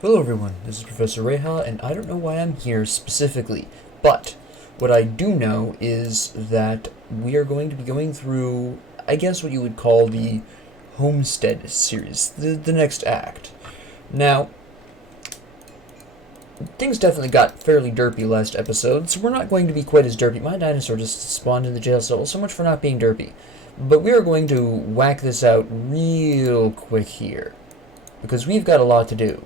Hello everyone, this is Professor Reha, and I don't know why I'm here specifically, but what I do know is that we are going to be going through, I guess what you would call the Homestead series, the next act. Now, things definitely got fairly derpy last episode, so we're not going to be quite as derpy. My dinosaur just spawned in the jail cell, so much for not being derpy. But we are going to whack this out real quick here, because we've got a lot to do.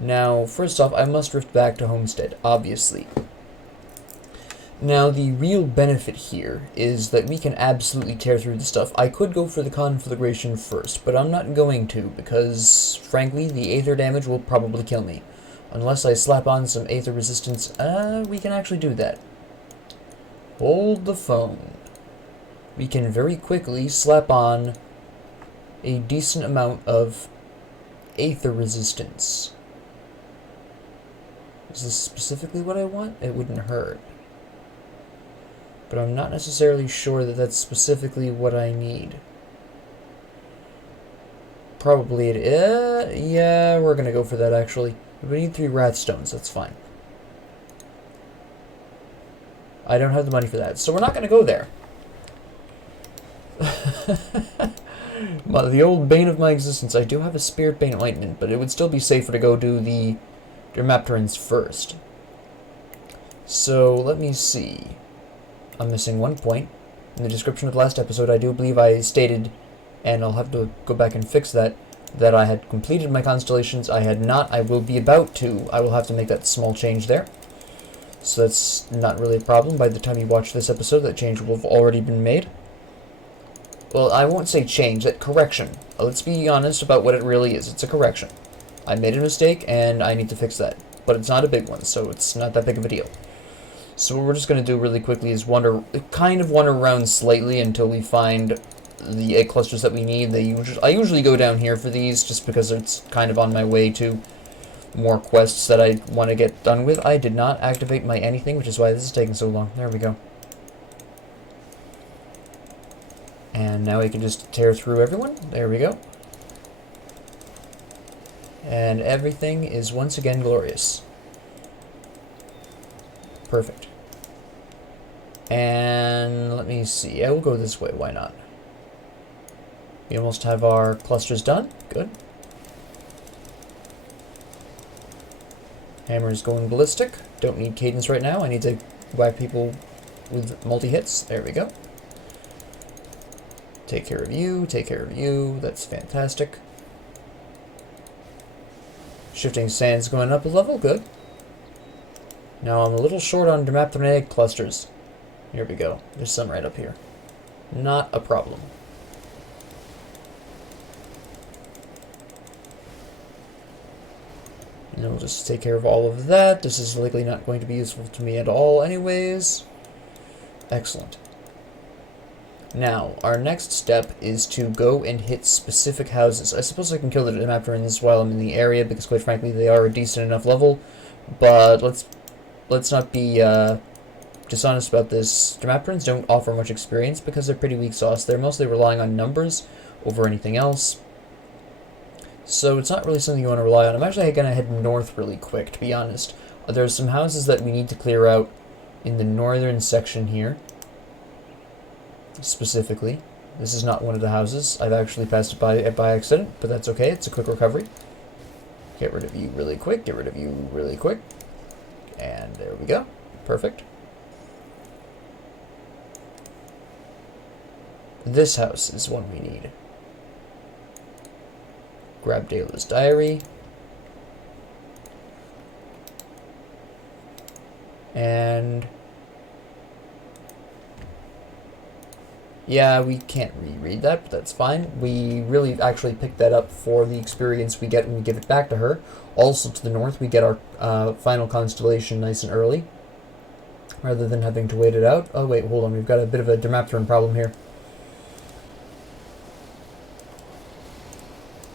Now, first off, I must drift back to Homestead, obviously. Now, the real benefit here is that we can absolutely tear through the stuff. I could go for the Conflagration first, but I'm not going to, because, frankly, the Aether damage will probably kill me. Unless I slap on some Aether resistance, we can actually do that. Hold the phone. We can very quickly slap on a decent amount of Aether resistance. Is this specifically what I want? It wouldn't hurt. But I'm not necessarily sure that that's specifically what I need. Probably it is. Yeah, we're gonna go for that actually. We need 3 Wrathstones, that's fine. I don't have the money for that, so we're not gonna go there. The old bane of my existence. I do have a Spirit Bane Ointment, but it would still be safer to go do the Dermapterans first. So, let me see. I'm missing one point. In the description of the last episode, I do believe I stated, and I'll have to go back and fix that I had completed my constellations. I had not. I will be about to. I will have to make that small change there. So that's not really a problem. By the time you watch this episode, that change will have already been made. Well, I won't say change, that correction. Let's be honest about what it really is. It's a correction. I made a mistake, and I need to fix that. But it's not a big one, so it's not that big of a deal. So what we're just going to do really quickly is wander around slightly until we find the egg clusters that we need. I usually go down here for these, just because it's kind of on my way to more quests that I want to get done with. I did not activate my anything, which is why this is taking so long. There we go. And now we can just tear through everyone. There we go. And everything is once again glorious. Perfect. And let me see. I will go this way. Why not? We almost have our clusters done. Good. Hammer is going ballistic. Don't need cadence right now. I need to whack people with multi-hits. There we go. Take care of you. Take care of you. That's fantastic. Shifting Sand's going up a level. Good. Now I'm a little short on Dermapteran egg clusters. Here we go. There's some right up here. Not a problem. And we'll just take care of all of that. This is likely not going to be useful to me at all anyways. Excellent. Now, our next step is to go and hit specific houses. I suppose I can kill the Dermapterans while I'm in the area, because quite frankly they are a decent enough level. But let's not be dishonest about this. Dermapterans don't offer much experience because they're pretty weak sauce. They're mostly relying on numbers over anything else. So it's not really something you want to rely on. I'm actually going to head north really quick, to be honest. There's some houses that we need to clear out in the northern section here. Specifically. This is not one of the houses. I've actually passed it by accident, but that's okay. It's a quick recovery. Get rid of you really quick. Get rid of you really quick. And there we go. Perfect. This house is one we need. Grab Dayla's diary. And yeah, we can't reread that, but that's fine. We really actually picked that up for the experience we get when we give it back to her. Also to the north, we get our final constellation nice and early, rather than having to wait it out. Oh wait, hold on, we've got a bit of a Dermapteran problem here.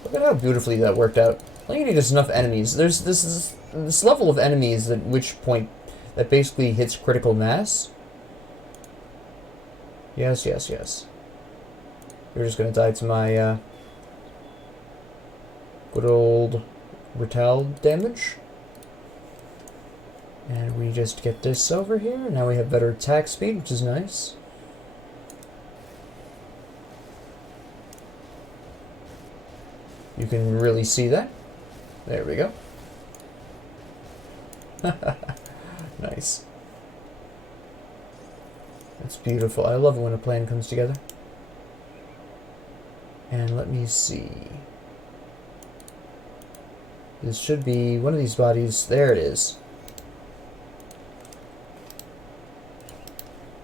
Look at how beautifully that worked out. All you need is enough enemies. There's this level of enemies at which point that basically hits critical mass. Yes, yes, yes. You're just gonna die to my good old Retell damage. And we just get this over here. Now we have better attack speed, which is nice. You can really see that. There we go. Nice. That's beautiful. I love it when a plan comes together. And let me see. This should be one of these bodies. There it is.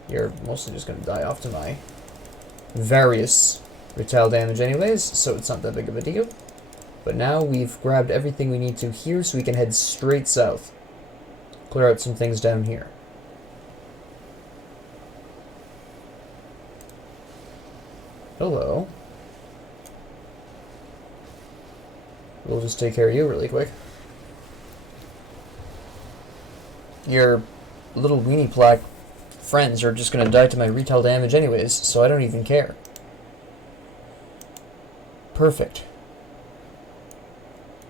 You're mostly just going to die off to my various retail damage anyways, so it's not that big of a deal. But now we've grabbed everything we need to here, so we can head straight south. Clear out some things down here. Hello. We'll just take care of you really quick. Your little weenie plaque friends are just going to die to my retail damage anyways, so I don't even care. Perfect.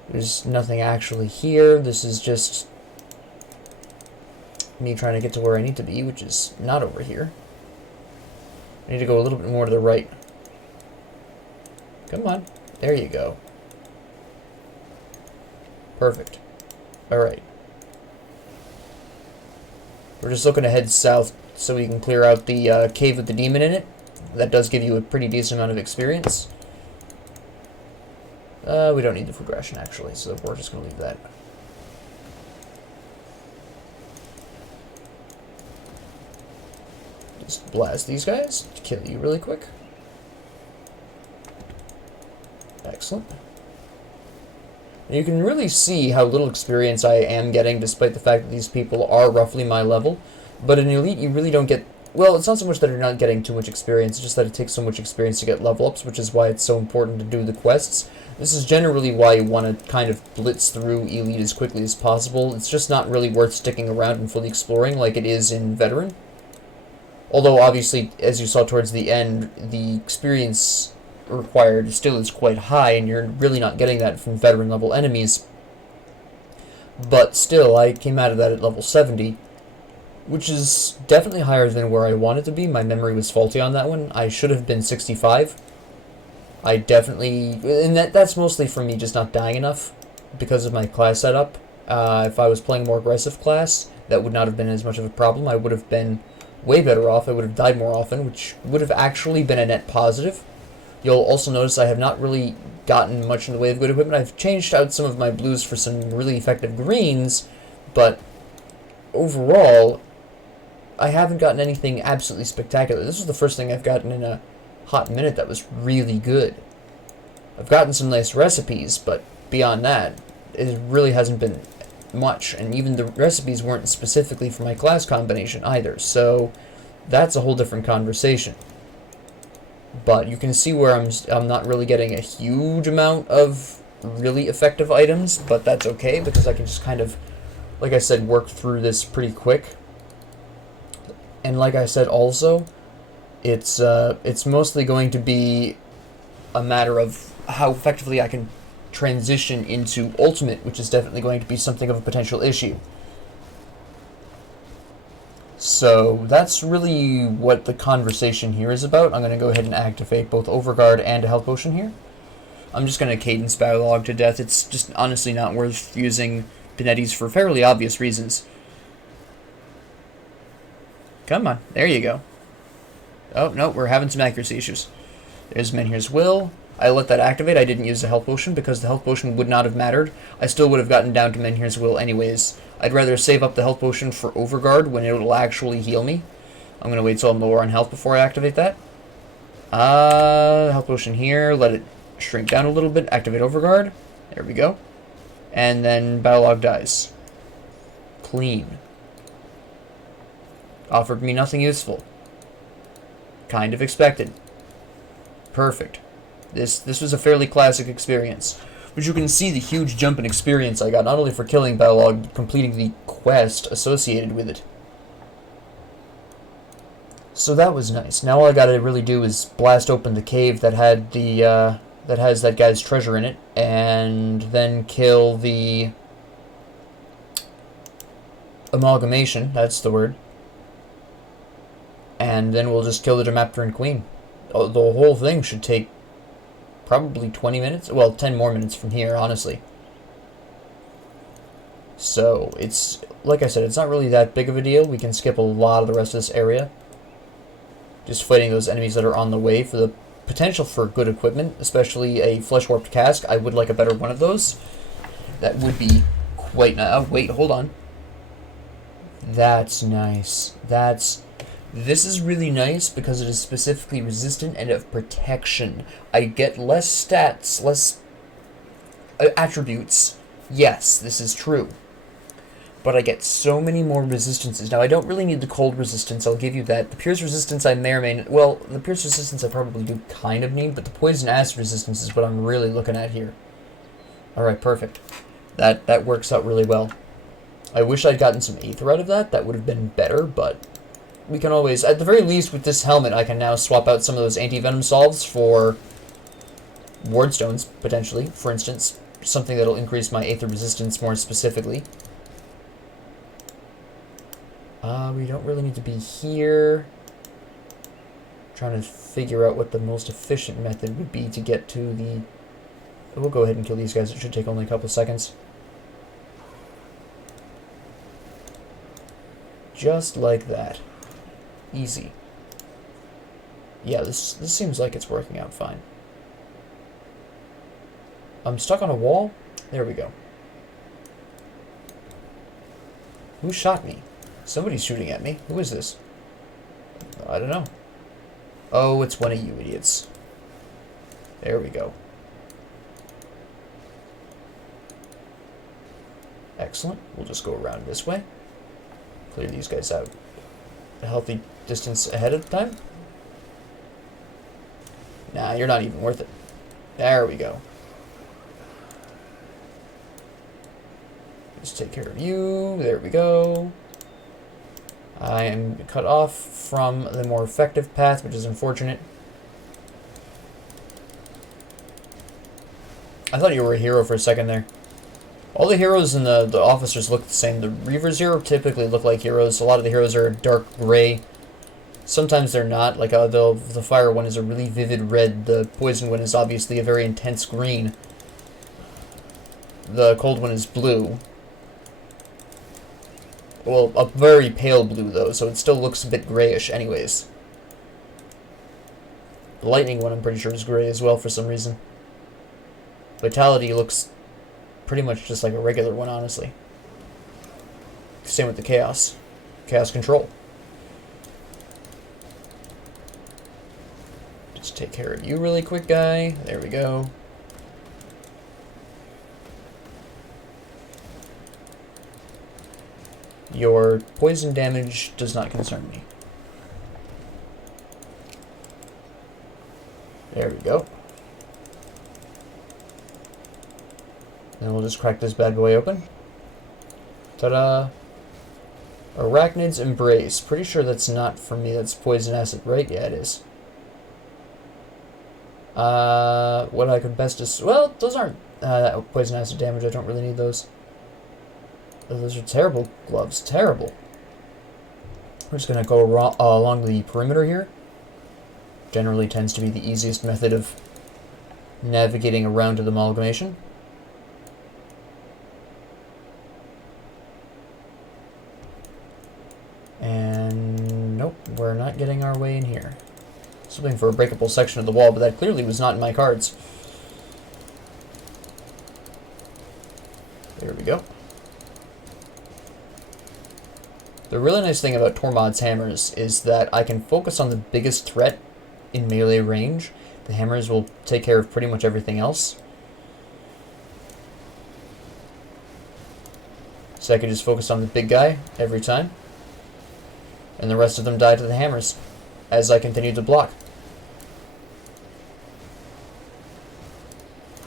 There's nothing actually here. This is just me trying to get to where I need to be, which is not over here. I need to go a little bit more to the right. Come on. There you go. Perfect. Alright. We're just looking to head south so we can clear out the cave with the demon in it. That does give you a pretty decent amount of experience. We don't need the food ration, actually, so we're just going to leave that. Just blast these guys to kill you really quick. Excellent. You can really see how little experience I am getting, despite the fact that these people are roughly my level. But in Elite, you really don't get... Well, it's not so much that you're not getting too much experience, it's just that it takes so much experience to get level ups, which is why it's so important to do the quests. This is generally why you want to kind of blitz through Elite as quickly as possible. It's just not really worth sticking around and fully exploring like it is in Veteran. Although, obviously, as you saw towards the end, the experience required still is quite high, and you're really not getting that from Veteran level enemies. But still, I came out of that at level 70, which is definitely higher than where I wanted to be. My memory was faulty on that one. I should have been 65. I definitely... And that's mostly from me just not dying enough because of my class setup. If I was playing a more aggressive class, that would not have been as much of a problem. I would have been way better off. I would have died more often, which would have actually been a net positive. You'll also notice I have not really gotten much in the way of good equipment. I've changed out some of my blues for some really effective greens, but overall, I haven't gotten anything absolutely spectacular. This was the first thing I've gotten in a hot minute that was really good. I've gotten some nice recipes, but beyond that, it really hasn't been much, and even the recipes weren't specifically for my class combination either, so that's a whole different conversation. But you can see where I'm not really getting a huge amount of really effective items, but that's okay, because I can just kind of, like I said, work through this pretty quick. And like I said also, it's mostly going to be a matter of how effectively I can transition into Ultimate, which is definitely going to be something of a potential issue. So that's really what the conversation here is about. I'm going to go ahead and activate both Overguard and a health potion here. I'm just going to cadence Balog to death. It's just honestly not worth using Benetti's for fairly obvious reasons. Come on, there you go. Oh, no, we're having some accuracy issues. There's Menhir's Will. I let that activate. I didn't use the health potion because the health potion would not have mattered. I still would have gotten down to Menhir's Will anyways. I'd rather save up the health potion for Overguard when it will actually heal me. I'm going to wait till I'm lower on health before I activate that. Health potion here. Let it shrink down a little bit. Activate Overguard. There we go. And then Balog dies. Clean. Offered me nothing useful. Kind of expected. Perfect. This was a fairly classic experience. But you can see the huge jump in experience I got, not only for killing Balog, but completing the quest associated with it. So that was nice. Now all I gotta really do is blast open the cave that had the that has that guy's treasure in it, and then kill the amalgamation, that's the word. And then we'll just kill the Demapteran Queen. The whole thing should take probably 20 minutes. Well, 10 more minutes from here, honestly. So, it's, like I said, it's not really that big of a deal. We can skip a lot of the rest of this area. Just fighting those enemies that are on the way for the potential for good equipment, especially a Flesh Warped Cask. I would like a better one of those. That would be quite nice. Oh, wait, hold on. That's nice. This is really nice because it is specifically resistant and of protection. I get less stats, less attributes. Yes, this is true. But I get so many more resistances. Now, I don't really need the cold resistance, I'll give you that. The pierce resistance I may or may not... Well, the pierce resistance I probably do kind of need, but the poison acid resistance is what I'm really looking at here. Alright, perfect. That works out really well. I wish I'd gotten some Aether out of that. That would have been better, but we can always... At the very least, with this helmet, I can now swap out some of those anti-venom salves for wardstones, potentially, for instance. Something that'll increase my Aether resistance more specifically. We don't really need to be here. Trying to figure out what the most efficient method would be to get to the... We'll go ahead and kill these guys. It should take only a couple seconds. Just like that. Easy. Yeah, this seems like it's working out fine. I'm stuck on a wall? There we go. Who shot me? Somebody's shooting at me. Who is this? I don't know. Oh, it's one of you idiots. There we go. Excellent. We'll just go around this way. Clear these guys out a healthy distance ahead of time. Nah, you're not even worth it. There we go. Just take care of you. There we go. I am cut off from the more effective path, which is unfortunate. I thought you were a hero for a second there. All the heroes and the officers look the same. The Reavers here typically look like heroes. A lot of the heroes are dark gray. Sometimes they're not. Like the fire one is a really vivid red. The poison one is obviously a very intense green. The cold one is blue. Well, a very pale blue, though, so it still looks a bit grayish anyways. The lightning one, I'm pretty sure, is gray as well for some reason. Vitality looks pretty much just like a regular one, honestly. Same with the Chaos. Chaos Control. Just take care of you really quick, guy. There we go. Your poison damage does not concern me. There we go. And we'll just crack this bad boy open. Ta-da! Arachnid's Embrace. Pretty sure that's not for me. That's poison acid, right? Yeah, it is. What I could best just... Well, those aren't poison acid damage. I don't really need those. Those are terrible gloves. Terrible. We're just going to go along the perimeter here. Generally tends to be the easiest method of navigating around to the amalgamation. And nope, we're not getting our way in here. Just looking for a breakable section of the wall, but that clearly was not in my cards. There we go. The really nice thing about Tormod's hammers is that I can focus on the biggest threat in melee range. The hammers will take care of pretty much everything else. So I can just focus on the big guy every time. And the rest of them die to the hammers as I continue to block.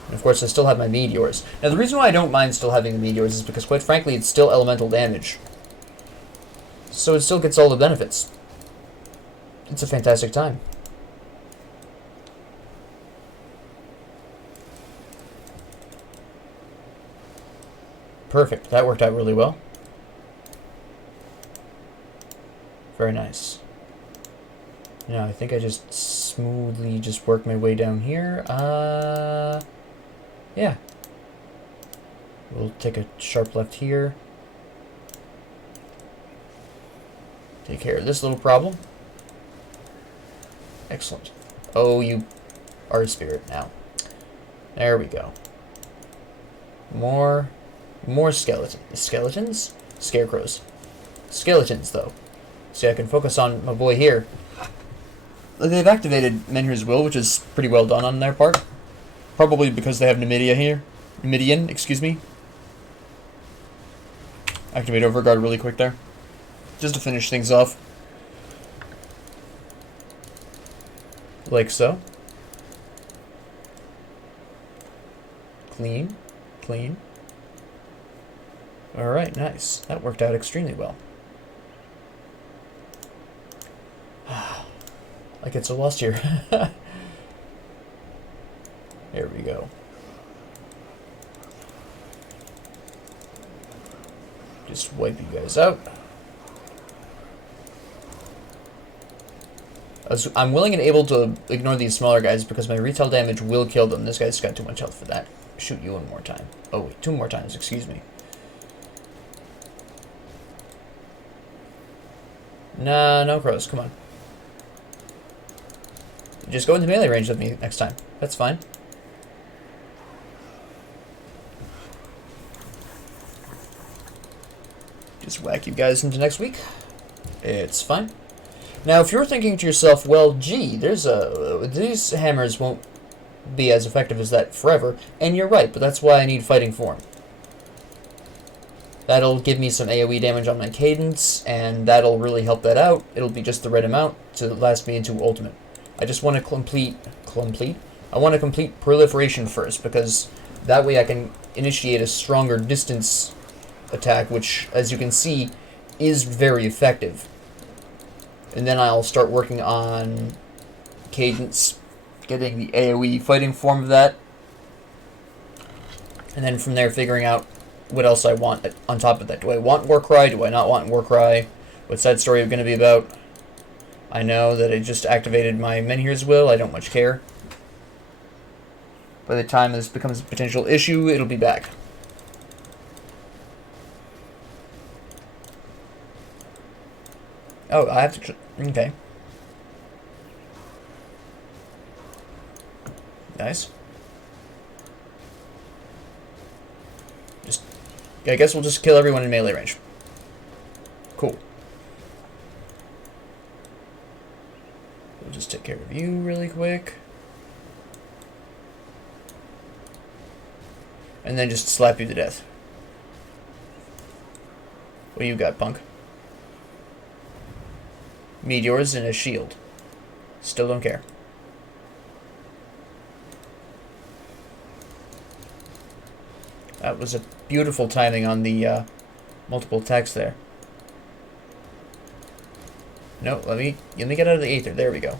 And of course I still have my meteors. Now the reason why I don't mind still having the meteors is because quite frankly it's still elemental damage. So it still gets all the benefits. It's a fantastic time. Perfect. That worked out really well. Very nice. Now, I think I just smoothly just work my way down here. Yeah. We'll take a sharp left here. Take care of this little problem. Excellent. Oh, you are a spirit now. There we go. More skeletons? Scarecrows. Skeletons, though. See, I can focus on my boy here. They've activated Menhir's Will, which is pretty well done on their part. Probably because they have Numidia here. Numidian, excuse me. Activate Overguard really quick there. Just to finish things off. Like so. Clean. Clean. Alright, nice. That worked out extremely well. I get so lost here. There we go. Just wipe you guys out. I'm willing and able to ignore these smaller guys because my retail damage will kill them. This guy's got too much health for that. Shoot you one more time. Oh, wait, 2 more times, excuse me. Nah, no crows, come on. Just go into melee range with me next time. That's fine. Just whack you guys into next week. It's fine. Now, if you're thinking to yourself, well, gee, these hammers won't be as effective as that forever, and you're right, but that's why I need Fighting Form. That'll give me some AoE damage on my cadence, and that'll really help that out. It'll be just the right amount to last me into Ultimate. I just want to complete. I want to complete Proliferation first, because that way I can initiate a stronger distance attack, which, as you can see, is very effective. And then I'll start working on cadence, getting the AoE Fighting Form of that, and then from there figuring out what else I want on top of that. Do I want Warcry? Do I not want Warcry? What's that story going to be about? I know that I just activated my Menhir's Will. I don't much care. By the time this becomes a potential issue, it'll be back. Oh, I have to... Okay. Nice. I guess we'll just kill everyone in melee range. Cool. We'll just take care of you really quick. And then just slap you to death. What do you got, punk? Meteors and a shield. Still don't care. That was a beautiful timing on the multiple attacks there. No, let me get out of the Aether. There we go.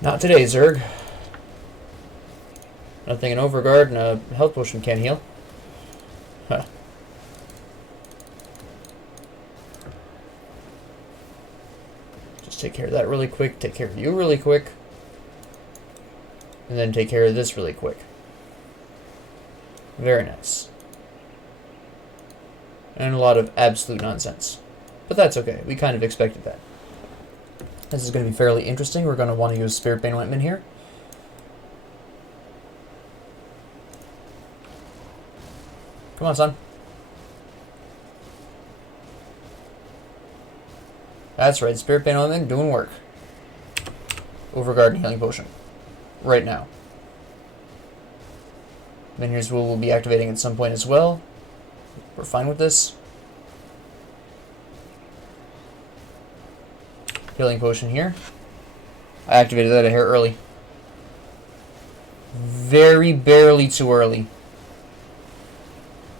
Not today, Zerg. Nothing an Overguard and a health potion can't heal. Huh. Just take care of that really quick. Take care of you really quick. And then take care of this really quick. Very nice. And a lot of absolute nonsense. But that's okay. We kind of expected that. This is going to be fairly interesting. We're going to want to use Spirit Bane Ointment here. Come on, son. That's right. Spirit Bane Ointment doing work. Overguard and Healing Potion. Right now. Menhir's Will be activating at some point as well. We're fine with this. Healing Potion here. I activated that a hair early. Very barely too early.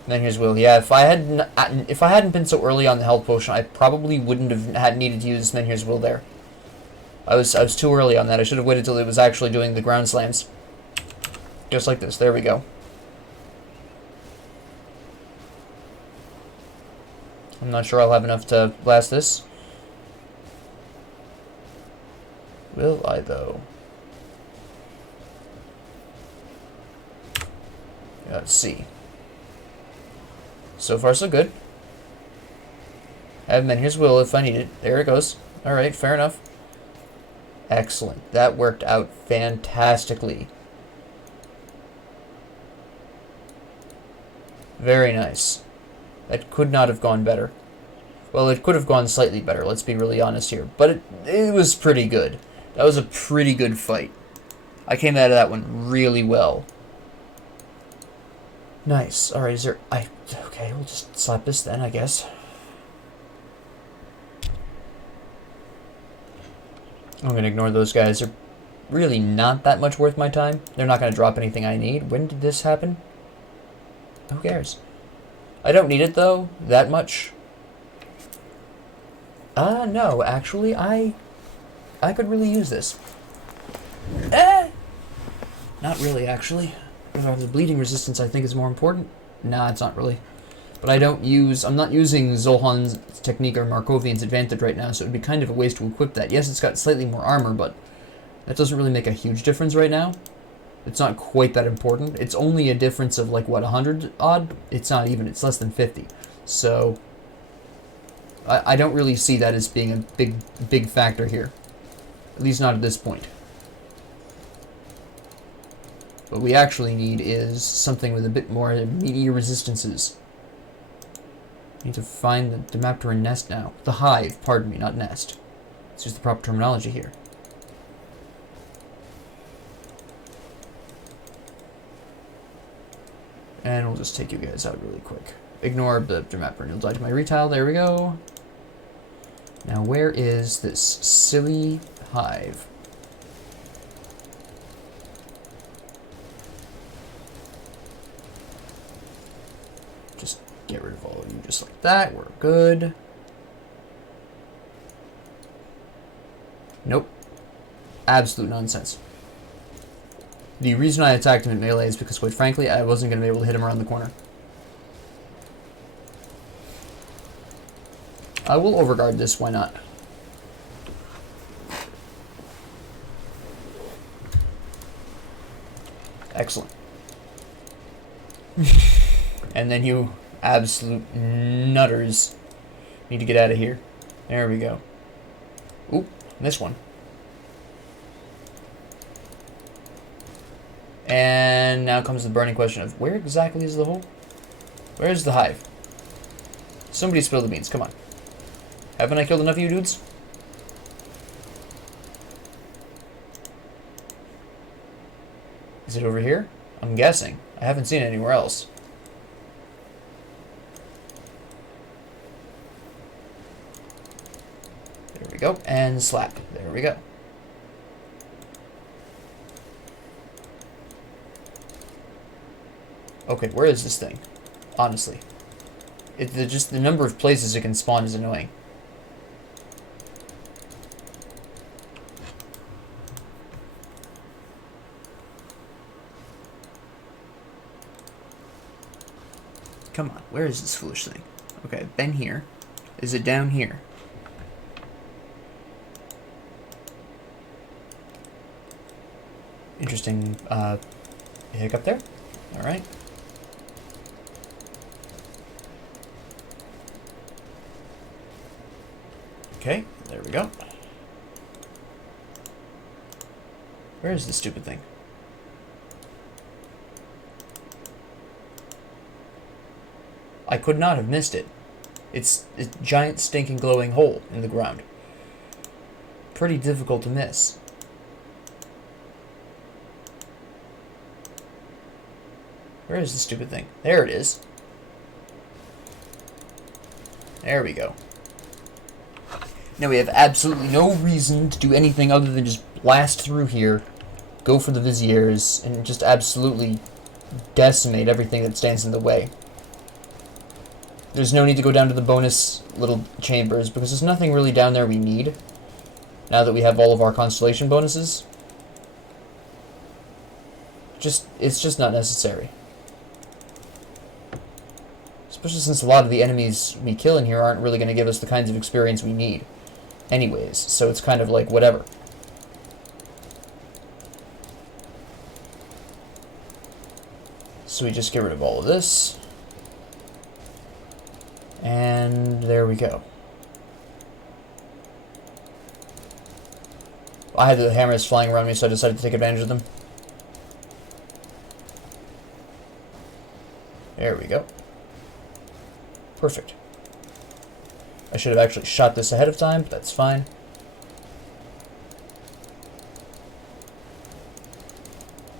Menhir's Will. Yeah, if I hadn't been so early on the health potion, I probably wouldn't have had needed to use Menhir's Will there. I was too early on that. I should have waited till it was actually doing the ground slams. Just like this. There we go. I'm not sure I'll have enough to blast this. Will I, though? Let's see. So far, so good. Admin, here's Will if I need it. There it goes. Alright, fair enough. Excellent. That worked out fantastically. Very nice. That could not have gone better. Well, it could have gone slightly better, let's be really honest here. But it was pretty good. That was a pretty good fight. I came out of that one really well. Nice. Alright, is there... Okay, we'll just slap this then, I guess. I'm going to ignore those guys. They're really not that much worth my time. They're not going to drop anything I need. When did this happen? Who cares? I don't need it, though, that much. No, actually, I could really use this. Not really, actually. The bleeding resistance, I think, is more important. Nah, it's not really. But I'm not using Zolhan's technique or Markovian's advantage right now, so it would be kind of a waste to equip that. Yes, it's got slightly more armor, but that doesn't really make a huge difference right now. It's not quite that important. It's only a difference of, like, what, 100 odd? It's not even. It's less than 50. So I don't really see that as being a big factor here. At least not at this point. What we actually need is something with a bit more meatier resistances. Need to find the Dimapteran nest now. The hive, pardon me, not nest. It's just the proper terminology here. And we'll just take you guys out really quick. Ignore the Dimapteran. You'll die to my retile. There we go. Now, where is this silly hive? Just get rid of all of you just like that. We're good. Nope. Absolute nonsense. The reason I attacked him at melee is because, quite frankly, I wasn't going to be able to hit him around the corner. I will overguard this, why not? Excellent. And then you absolute nutters need to get out of here. There we go. Oop, missed one. And now comes the burning question of where exactly is the hole? Where is the hive? Somebody spill the beans, come on. Haven't I killed enough of you dudes? Is it over here? I'm guessing. I haven't seen it anywhere else. There we go. And slap. There we go. Okay, where is this thing? Honestly. Just the number of places it can spawn is annoying. Come on, where is this foolish thing? Okay, been here. Is it down here? Interesting, hiccup there? Alright. Okay, there we go. Where is this stupid thing? I could not have missed it. It's a giant stinking glowing hole in the ground. Pretty difficult to miss. Where is the stupid thing? There it is. There we go. Now we have absolutely no reason to do anything other than just blast through here, go for the Viziers, and just absolutely decimate everything that stands in the way. There's no need to go down to the bonus little chambers, because there's nothing really down there we need, now that we have all of our constellation bonuses. It's just not necessary. Especially since a lot of the enemies we kill in here aren't really going to give us the kinds of experience we need anyways, so it's kind of like whatever. So we just get rid of all of this. And there we go. I had the hammers flying around me, so I decided to take advantage of them. There we go. Perfect. I should have actually shot this ahead of time, but that's fine.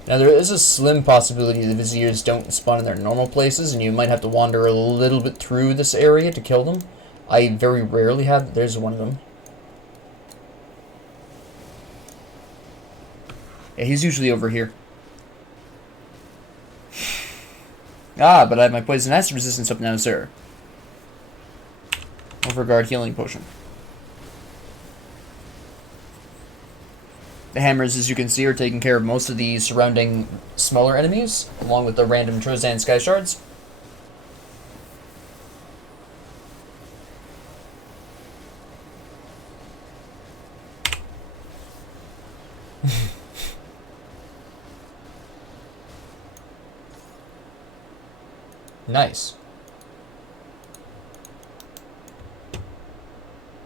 Now there is a slim possibility the Viziers don't spawn in their normal places, and you might have to wander a little bit through this area to kill them. I very rarely have. There's one of them. Yeah, he's usually over here. Ah, but I have my poison acid resistance up now, sir. Overguard healing potion. The hammers, as you can see, are taking care of most of the surrounding smaller enemies, along with the random Trozan Sky Shards. Nice.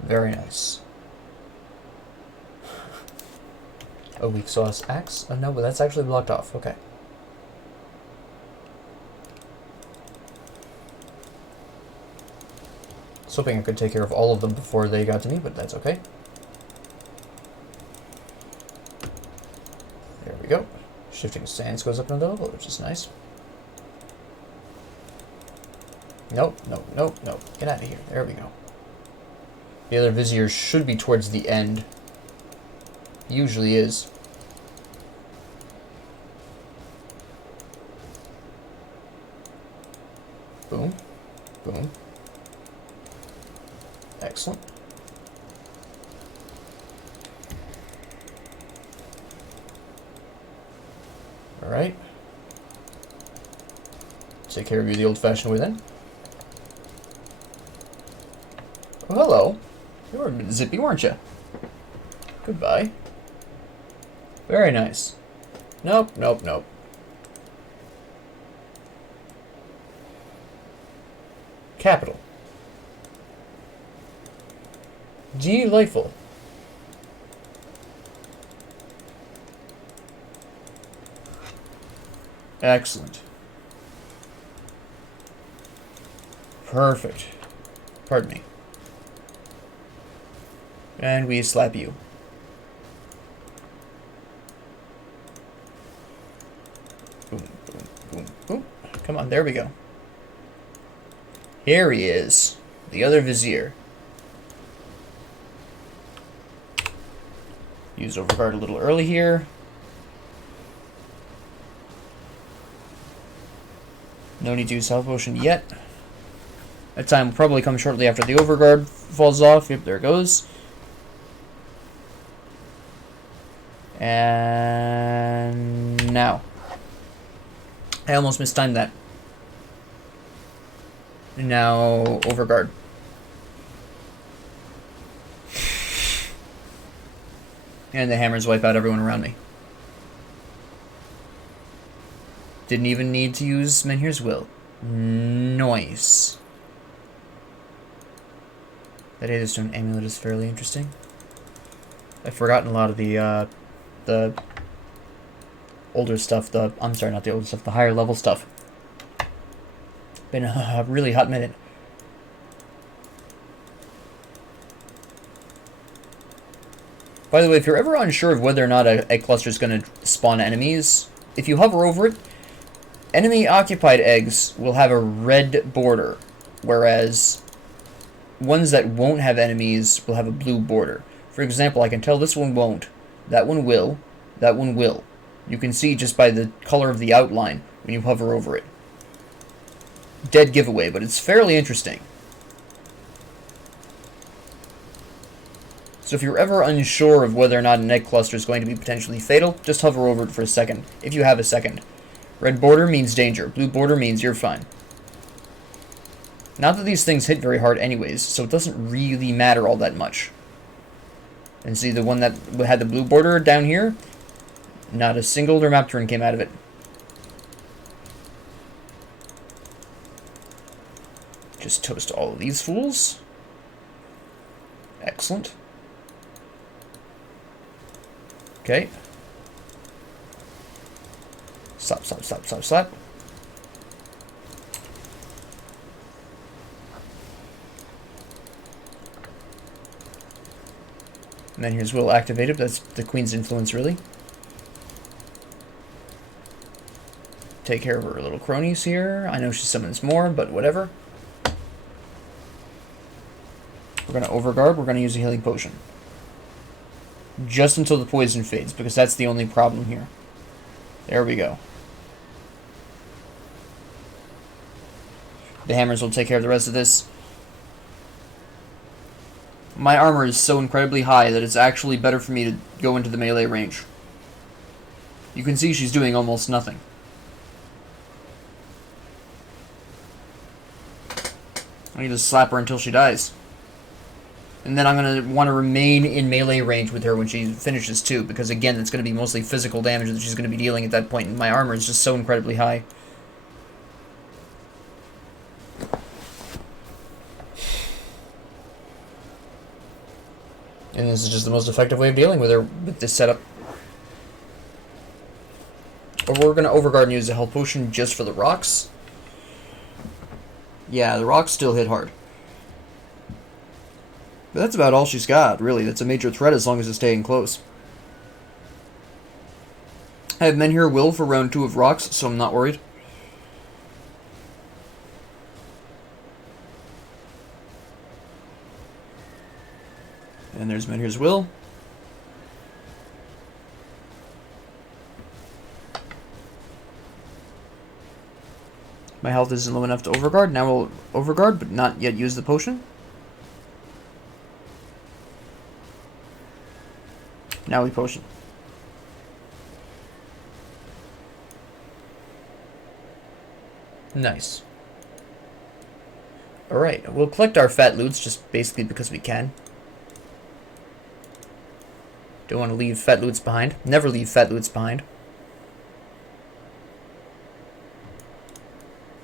Very nice. A weak sauce axe? Oh no, but that's actually blocked off. Okay. I was hoping I could take care of all of them before they got to me, but that's okay. There we go. Shifting sands goes up another level, which is nice. Nope, nope, nope, nope. Get out of here. There we go. The other Vizier should be towards the end. Usually is. Boom. Boom. Excellent. Alright. Take care of you the old-fashioned way then. Oh, hello. You were a bit zippy, weren't you? Goodbye. Very nice. Nope, nope, nope. Capital. Delightful. Excellent. Perfect. Pardon me. And we slap you. Boom, boom, boom, boom. Come on, there we go. Here he is. The other Vizier. Used Overguard a little early here. No need to use Health Potion yet. That time will probably come shortly after the Overguard falls off. Yep, there it goes. And now. I almost mistimed that. Now, Overguard. And the hammers wipe out everyone around me. Didn't even need to use Menhir's Will. Nice. That Aetherstone amulet is fairly interesting. I've forgotten a lot of the older stuff. I'm sorry, not the older stuff. The higher level stuff. Been a really hot minute. By the way, if you're ever unsure of whether or not a egg cluster is going to spawn enemies, if you hover over it, enemy-occupied eggs will have a red border, whereas ones that won't have enemies will have a blue border. For example, I can tell this one won't, that one will, that one will. You can see just by the color of the outline when you hover over it. Dead giveaway, but it's fairly interesting. So if you're ever unsure of whether or not an egg cluster is going to be potentially fatal, just hover over it for a second, if you have a second. Red border means danger. Blue border means you're fine. Not that these things hit very hard anyways, so it doesn't really matter all that much. And see the one that had the blue border down here? Not a single Dermapteron came out of it. Just toast all of these fools. Excellent. Okay. Stop, stop, stop, stop, stop. And then here's Will activated, but that's the Queen's influence, really. Take care of her little cronies here. I know she summons more, but whatever. We're going to overguard. We're going to use a healing potion. Just until the poison fades, because that's the only problem here. There we go. The hammers will take care of the rest of this. My armor is so incredibly high that it's actually better for me to go into the melee range. You can see she's doing almost nothing. I need to slap her until she dies. And then I'm going to want to remain in melee range with her when she finishes too, because again, it's going to be mostly physical damage that she's going to be dealing at that point, and my armor is just so incredibly high. And this is just the most effective way of dealing with her with this setup. Or we're going to overguard and use a health potion just for the rocks. Yeah, the rocks still hit hard. But that's about all she's got, really. That's a major threat as long as it's staying close. I have men here will for round 2 of rocks, so I'm not worried. And there's Menhir's Will. My health isn't low enough to overguard. Now we'll overguard, but not yet use the potion. Now we potion. Nice. Alright, we'll collect our fat loots just basically because we can. Don't want to leave fat loots behind. Never leave fat loots behind.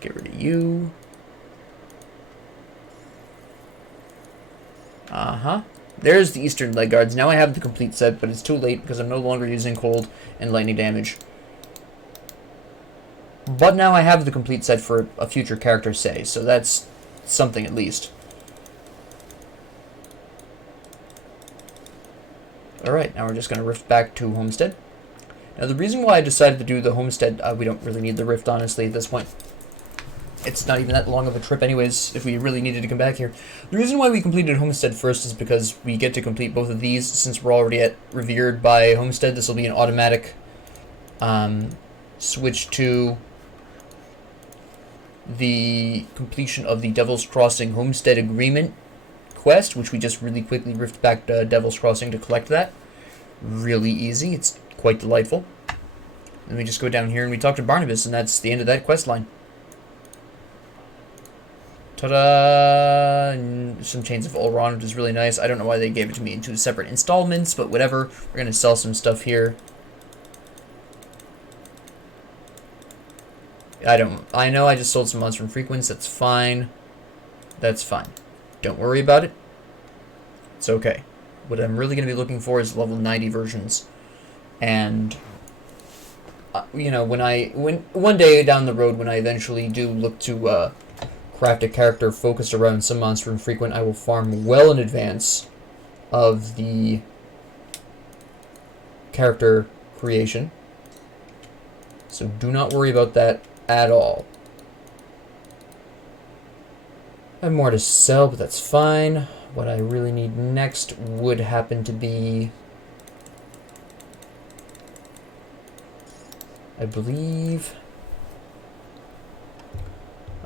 Get rid of you. Uh-huh. There's the Eastern Leg Guards. Now I have the complete set, but it's too late because I'm no longer using cold and lightning damage. But now I have the complete set for a future character, say, so that's something at least. Alright, now we're just going to rift back to Homestead. Now the reason why I decided to do the Homestead, we don't really need the rift honestly at this point. It's not even that long of a trip anyways, if we really needed to come back here. The reason why we completed Homestead first is because we get to complete both of these. Since we're already at Revered by Homestead, this will be an automatic switch to the completion of the Devil's Crossing Homestead Agreement quest, which we just really quickly rift back to Devil's Crossing to collect that. Really easy. It's quite delightful. Then we just go down here and we talk to Barnabas, and that's the end of that quest line. Ta-da! Some Chains of Ulron, which is really nice. I don't know why they gave it to me in 2 separate installments, but whatever. We're going to sell some stuff here. I know I just sold some Monster and Frequents. That's fine. That's fine. Don't worry about it. It's okay. What I'm really going to be looking for is level 90 versions. And, you know, when one day down the road, when I eventually do look to, craft a character focused around some Monster and Frequent, I will farm well in advance of the character creation. So do not worry about that at all. I have more to sell, but that's fine. What I really need next would happen to be, I believe,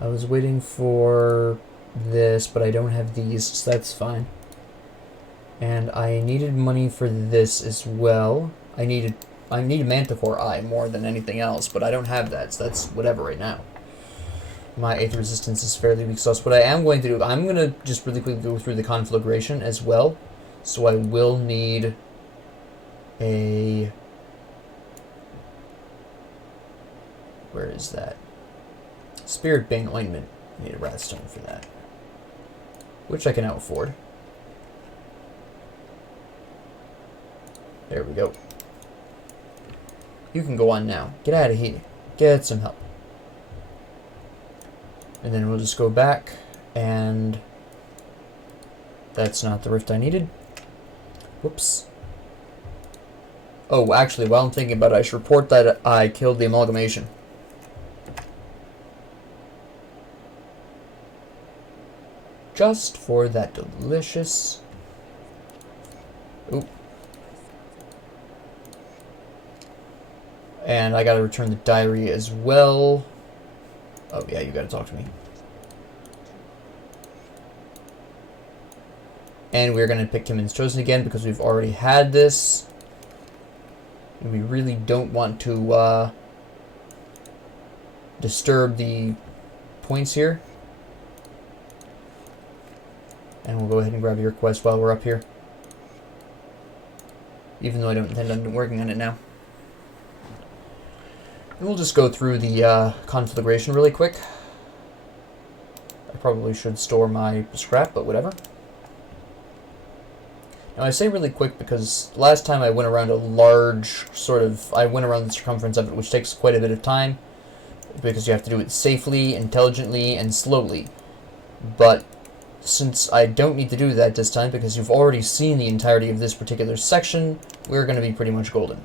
I was waiting for this, but I don't have these, so that's fine. And I needed money for this as well. I need Manticore Eye more than anything else, but I don't have that, so that's whatever right now. My 8th resistance is fairly weak sauce. What I am going to do, I'm going to just really quickly go through the conflagration as well. So I will need a... Where is that? Spirit Bane Ointment. I need a Ratstone for that. Which I can now afford. There we go. You can go on now. Get out of here. Get some help. And then we'll just go back, and that's not the rift I needed. Whoops. Oh, actually, while I'm thinking about it, I should report that I killed the amalgamation. Just for that delicious... Oop. And I gotta return the diary as well. Oh yeah, you gotta talk to me. And we're gonna pick Timon's Chosen again because we've already had this. And we really don't want to disturb the points here. And we'll go ahead and grab your quest while we're up here. Even though I don't intend on working on it now. And we'll just go through the conflagration really quick. I probably should store my scrap, but whatever. Now I say really quick because last time I went around a large I went around the circumference of it, which takes quite a bit of time. Because you have to do it safely, intelligently, and slowly. But since I don't need to do that this time, because you've already seen the entirety of this particular section, we're going to be pretty much golden.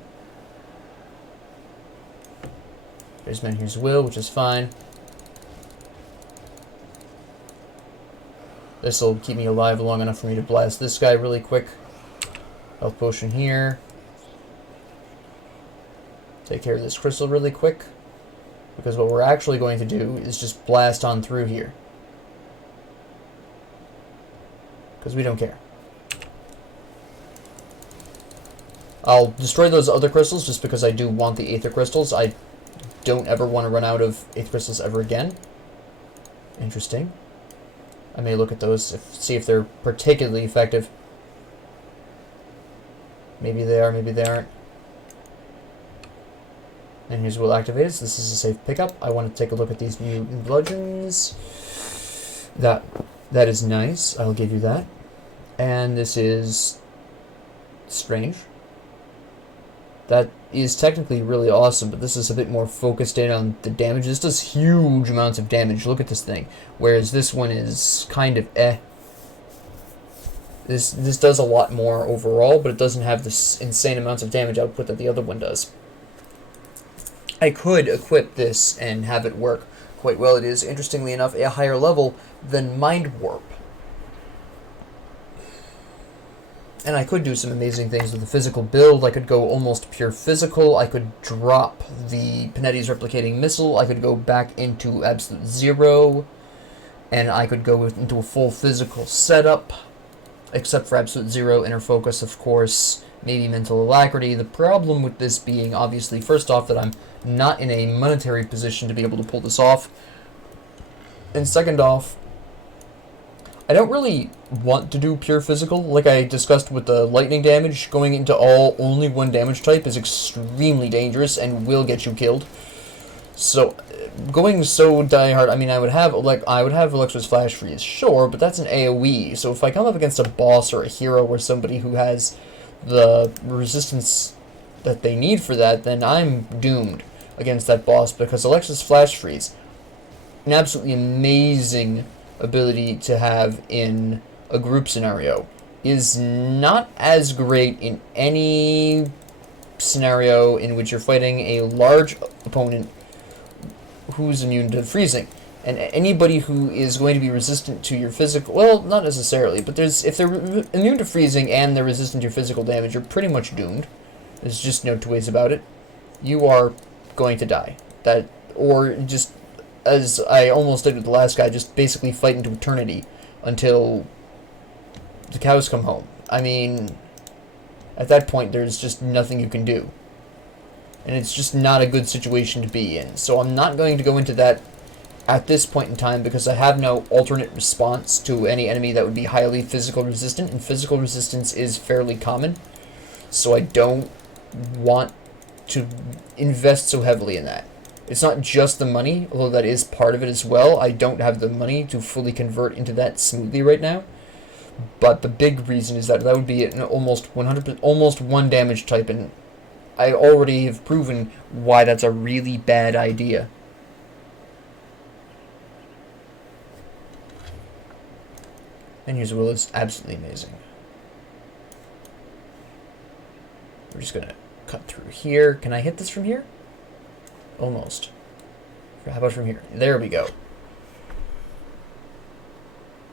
There's Menhir's Will, which is fine. This will keep me alive long enough for me to blast this guy really quick. Health potion here. Take care of this crystal really quick. Because what we're actually going to do is just blast on through here. Because we don't care. I'll destroy those other crystals just because I do want the Aether crystals. I don't ever want to run out of Aether crystals ever again. Interesting. I may look at those, see if they're particularly effective. Maybe they are, maybe they aren't. And here's Will activated, so this is a safe pickup. I want to take a look at these mutant bludgeons. That is nice, I'll give you that. And this is strange. That is technically really awesome, but this is a bit more focused in on the damage. This does huge amounts of damage. Look at this thing. Whereas this one is kind of eh. This does a lot more overall, but it doesn't have this insane amounts of damage output that the other one does. I could equip this and have it work quite well. It is, interestingly enough, a higher level than Mind Warp. And I could do some amazing things with the physical build. I could go almost pure physical. I could drop the Panetti's replicating missile. I could go back into absolute zero. And I could go into a full physical setup. Except for absolute zero, inner focus, of course. Maybe mental alacrity. The problem with this being, obviously, first off, that I'm not in a monetary position to be able to pull this off. And second off, I don't really want to do pure physical. Like I discussed with the lightning damage, going into only one damage type is extremely dangerous and will get you killed. So, going so diehard, I mean, I would have Alexa's Flash Freeze, sure, but that's an AoE. So if I come up against a boss or a hero or somebody who has the resistance that they need for that, then I'm doomed against that boss, because Alexa's Flash Freeze, an absolutely amazing ability to have in a group scenario, is not as great in any scenario in which you're fighting a large opponent who's immune to freezing. And anybody who is going to be resistant to your physical, well, not necessarily, but if they're immune to freezing and they're resistant to your physical damage, you're pretty much doomed. There's just no two ways about it. You are going to die. Or just, as I almost did with the last guy, just basically fight into eternity until the cows come home. I mean, at that point, there's just nothing you can do. And it's just not a good situation to be in. So I'm not going to go into that at this point in time because I have no alternate response to any enemy that would be highly physical resistant, and physical resistance is fairly common. So I don't want to invest so heavily in that. It's not just the money, although that is part of it as well. I don't have the money to fully convert into that smoothly right now. But the big reason is that that would be an almost 100%, almost one damage type, and I already have proven why that's a really bad idea. And here's Will is absolutely amazing. We're just gonna cut through here. Can I hit this from here? Almost. How about from here? There we go.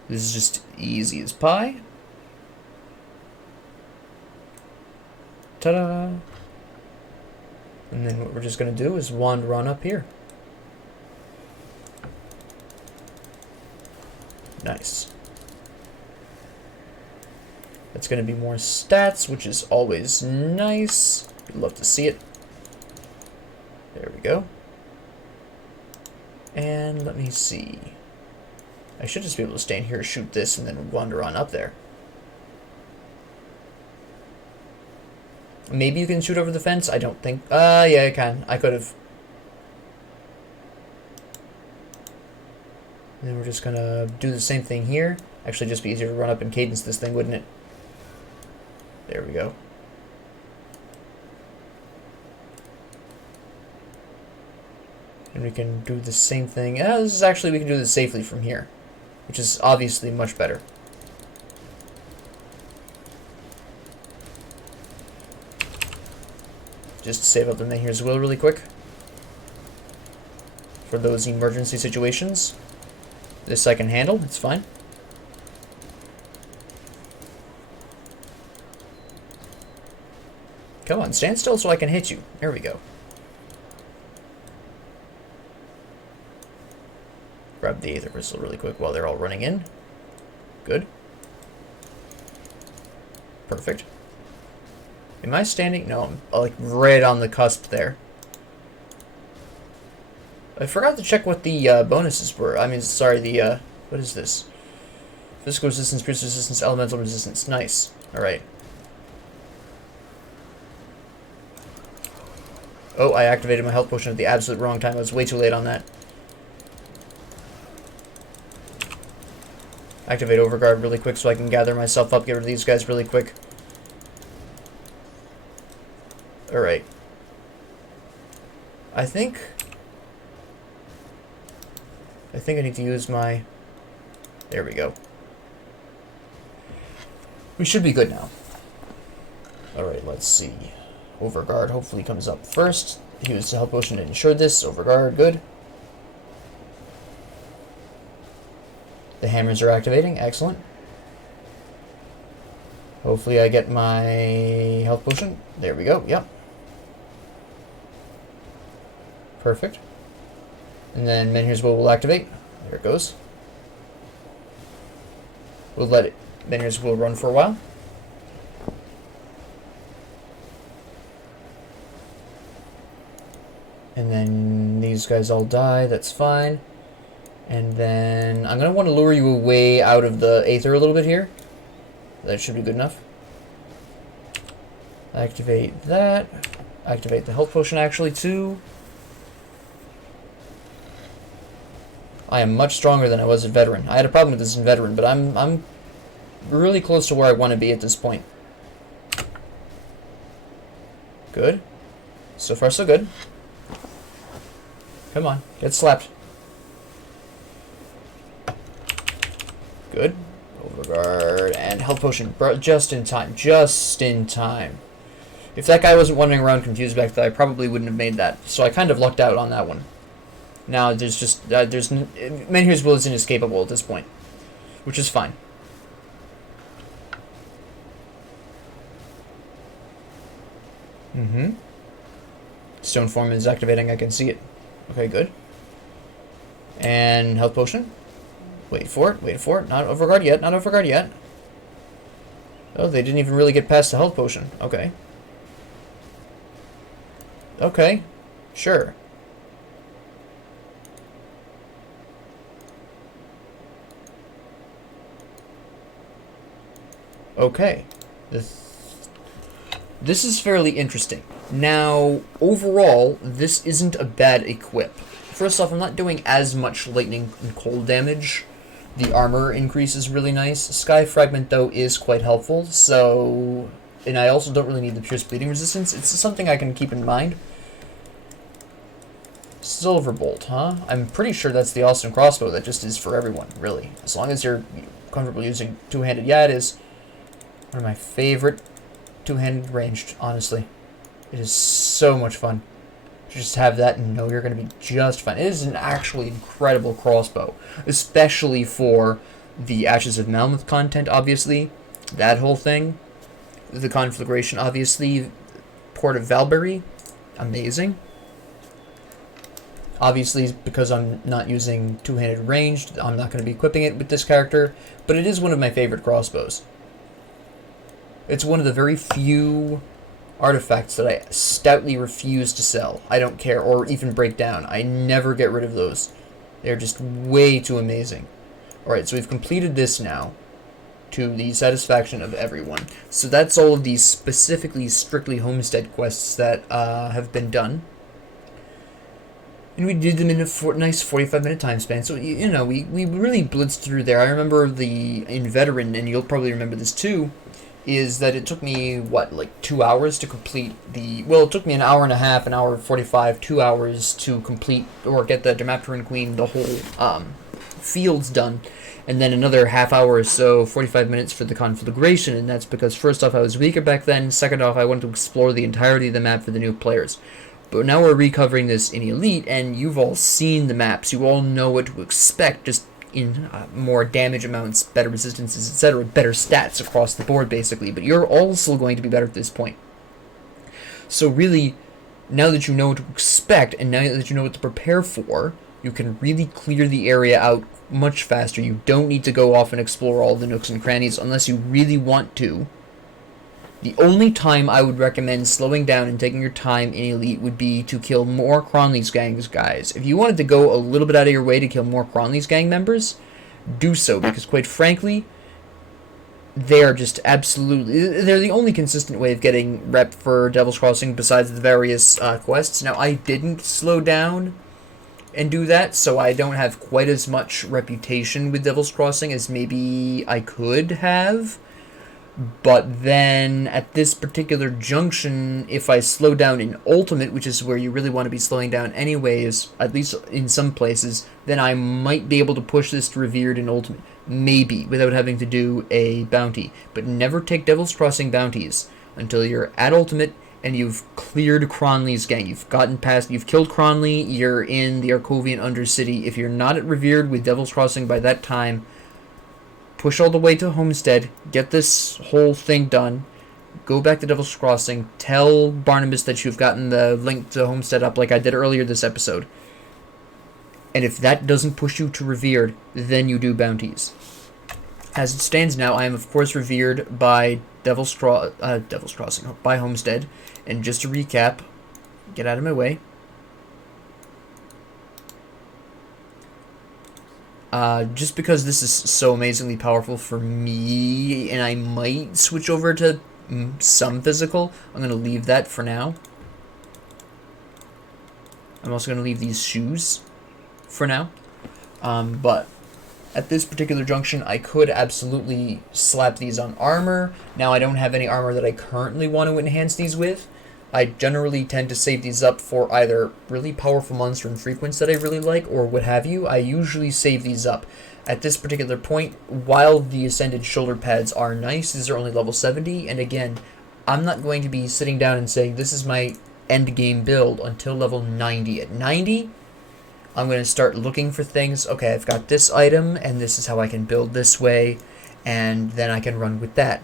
This is just easy as pie. Ta-da! And then what we're just gonna do is wander on up here. Nice. That's going to be more stats, which is always nice. We'd love to see it. There we go. And let me see. I should just be able to stay in here, shoot this, and then wander on up there. Maybe you can shoot over the fence? I don't think... yeah, I can. I could have. And then we're just going to do the same thing here. Actually, just be easier to run up and cadence this thing, wouldn't it? There we go. And we can do the same thing. This is actually, we can do this safely from here, which is obviously much better. Just save up the Menhir's Will really quick for those emergency situations. This I can handle, it's fine. Come on, stand still so I can hit you. There we go. Grab the Aether Crystal really quick while they're all running in. Good. Perfect. Am I standing? No, I'm like right on the cusp there. I forgot to check what the bonuses were. I mean, sorry, the, what is this? Physical resistance, pierce resistance, elemental resistance. Nice. Alright. Oh, I activated my health potion at the absolute wrong time. I was way too late on that. Activate Overguard really quick so I can gather myself up, get rid of these guys really quick. Alright. I think I need to use my... There we go. We should be good now. Alright, let's see. Overguard hopefully comes up first. Use the health potion to ensure this. Overguard, good. The hammers are activating, excellent. Hopefully I get my health potion. There we go, yep. Perfect. And then Menhir's Will will activate. There it goes. We'll let it. Menhir's Will run for a while. And then these guys all die, that's fine. And then I'm going to want to lure you away out of the Aether a little bit here. That should be good enough. Activate that. Activate the health potion actually too. I am much stronger than I was at Veteran. I had a problem with this in Veteran, but I'm really close to where I want to be at this point. Good. So far so good. Come on, get slapped. Good. Overguard and health potion. Just in time. Just in time. If that guy wasn't wandering around confused back there, I probably wouldn't have made that. So I kind of lucked out on that one. Now there's just Menhir's Will is inescapable at this point, which is fine. Stone form is activating. I can see it. Okay, good. And health potion. Wait for it. Wait for it. Not Overguard yet. Not Overguard yet. Oh, they didn't even really get past the health potion. Okay. Okay. Sure. Okay. This is fairly interesting. Now, overall, this isn't a bad equip. First off, I'm not doing as much lightning and cold damage. The armor increase is really nice. Sky Fragment, though, is quite helpful, so... And I also don't really need the Pierce Bleeding Resistance. It's something I can keep in mind. Silverbolt, huh? I'm pretty sure that's the Austin Crossbow that just is for everyone, really. As long as you're comfortable using two-handed. Yeah, it is one of my favorite two-handed ranged, honestly. It is so much fun. Just have that and know you're going to be just fine. It is an actually incredible crossbow, especially for the Ashes of Malmuth content, obviously. That whole thing. The Conflagration, obviously. Port of Valbury, amazing. Obviously, because I'm not using two-handed ranged, I'm not going to be equipping it with this character, but it is one of my favorite crossbows. It's one of the very few artifacts that I stoutly refuse to sell. I don't care, or even break down. I never get rid of those. They're just way too amazing. Alright, so we've completed this now, to the satisfaction of everyone. So that's all of these specifically, strictly Homestead quests that have been done. And we did them in a nice 45-minute time span. So, you know, we really blitzed through there. I remember in Veteran, and you'll probably remember this too, is that it took me, what, like 2 hours to complete well, it took me an hour and a half, an hour 45, 2 hours to complete, or get the Dermapteran Queen, the whole fields done, and then another half hour or so, 45 minutes for the Conflagration, and that's because, first off, I was weaker back then, second off, I wanted to explore the entirety of the map for the new players. But now we're recovering this in Elite, and you've all seen the maps, you all know what to expect, just in more damage amounts, better resistances, etc., better stats across the board, basically. But you're also going to be better at this point. So really, now that you know what to expect, and now that you know what to prepare for, you can really clear the area out much faster. You don't need to go off and explore all the nooks and crannies unless you really want to. The only time I would recommend slowing down and taking your time in Elite would be to kill more Cronley's gangs, guys. If you wanted to go a little bit out of your way to kill more Cronley's gang members, do so, because quite frankly, they are just absolutely... They're the only consistent way of getting rep for Devil's Crossing besides the various quests. Now, I didn't slow down and do that, so I don't have quite as much reputation with Devil's Crossing as maybe I could have. But then, at this particular junction, if I slow down in Ultimate, which is where you really want to be slowing down anyways, at least in some places, then I might be able to push this to Revered in Ultimate. Maybe, without having to do a bounty. But never take Devil's Crossing bounties until you're at Ultimate and you've cleared Cronley's gang. You've killed Cronley, you're in the Arcovian Undercity. If you're not at Revered with Devil's Crossing by that time, push all the way to Homestead, get this whole thing done, go back to Devil's Crossing, tell Barnabas that you've gotten the link to Homestead up like I did earlier this episode. And if that doesn't push you to Revered, then you do bounties. As it stands now, I am of course revered by Devil's Crossing, by Homestead. And just to recap, get out of my way. Just because this is so amazingly powerful for me, and I might switch over to some physical, I'm going to leave that for now. I'm also going to leave these shoes for now. But at this particular junction, I could absolutely slap these on armor. Now, I don't have any armor that I currently want to enhance these with. I generally tend to save these up for either really powerful monster infrequents that I really like, or what have you. I usually save these up. At this particular point, while the Ascended shoulder pads are nice, these are only level 70, and again, I'm not going to be sitting down and saying, this is my end game build until level 90. At 90, I'm going to start looking for things. Okay, I've got this item, and this is how I can build this way, and then I can run with that.